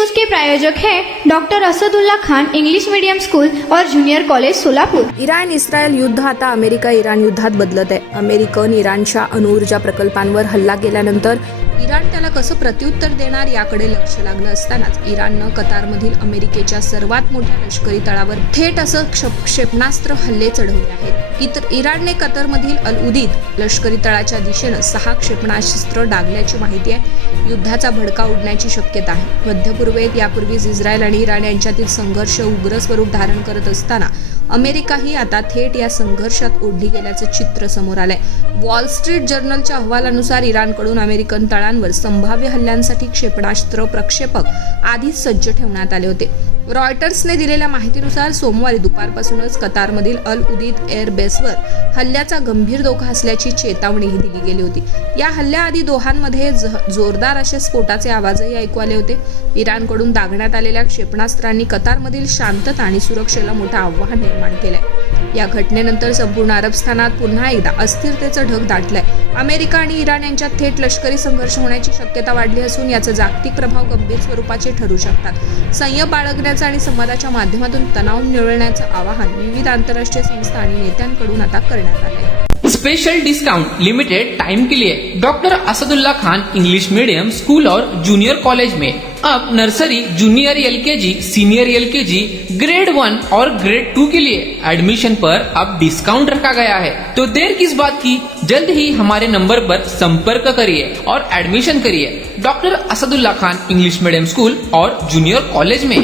News के प्रायोजक हैं doctor Asadullah Khan English medium school और junior college Solapur. Iran Israel युद्ध आता अमेरिका इराण युद्धात बदलत आहे। अमेरिकन इराणच्या अणुऊर्जा प्रकल्पांवर हल्ला केल्यानंतर इराण त्याला कसं प्रत्युत्तर देणार याकडे लक्ष लागलं असतानाच इराणनं कतारमधील अमेरिकेच्या सर्वात मोठ्या लष्करी तळावर थेट असं क्षेपणास्त्र हल्ले चढवले आहेत। इराणने कतारमधील अल उदीद लष्करी तळाच्या दिशेनं 6 क्षेपणास्त्र डागल्याची माहिती आहे। युद्धाचा भडका उडण्याची शक्यता आहे। मध्य पूर्वेत यापूर्वीच इस्रायल आणि इराण यांच्यातील संघर्ष उग्र स्वरूप धारण करत असताना अमेरिकाही आता थेट या संघर्षात ओढली गेल्याचं चित्र समोर आलंय। वॉल स्ट्रीट जर्नलच्या अहवालानुसार इराणकडून अमेरिकन तळांवर संभाव्य हल्ल्यांसाठी क्षेपणास्त्र प्रक्षेपक आधीच सज्ज ठेवण्यात आले होते। रॉयटर्सने दिलेल्या माहितीनुसार सोमवारी दुपारपासूनच कतारमधील अल उदीद एअर बेसवर हल्ल्याचा गंभीर धोका असल्याची चेतावणीही दिली गेली होती। या हल्ल्याआधी दोहांमध्ये जोरदार असे स्फोटाचे आवाजही ऐकू आले होते। इराणकडून दागण्यात आलेल्या क्षेपणास्त्रांनी कतारमधील शांतता आणि सुरक्षेला मोठं आव्हान निर्माण केलंय। या घटनेनंतर संपूर्ण अरबस्थानात पुन्हा एकदा अस्थिरतेचं ढग दाटलंय। अमेरिका आणि इराण यांच्यात थेट लष्करी संघर्ष होण्याची शक्यता वाढली असून याचे जागतिक प्रभाव गंभीर स्वरूपाचे ठरू शकतात। संयम बाळगण्याचं आणि संवादाच्या माध्यमातून तणाव निवळण्याचं आवाहन विविध आंतरराष्ट्रीय संस्था आणि नेत्यांकडून आता करण्यात आले आहे। स्पेशल डिस्काउंट लिमिटेड टाइम के लिए doctor Asadullah Khan English medium school और जूनियर कॉलेज में अब nursery, junior LKG, senior LKG, grade 1 और ग्रेड 2 के लिए एडमिशन पर अब डिस्काउंट रखा गया है। तो देर किस बात की, जल्द ही हमारे नंबर पर संपर्क करिए और एडमिशन करिए doctor Asadullah Khan English medium school और जूनियर कॉलेज में।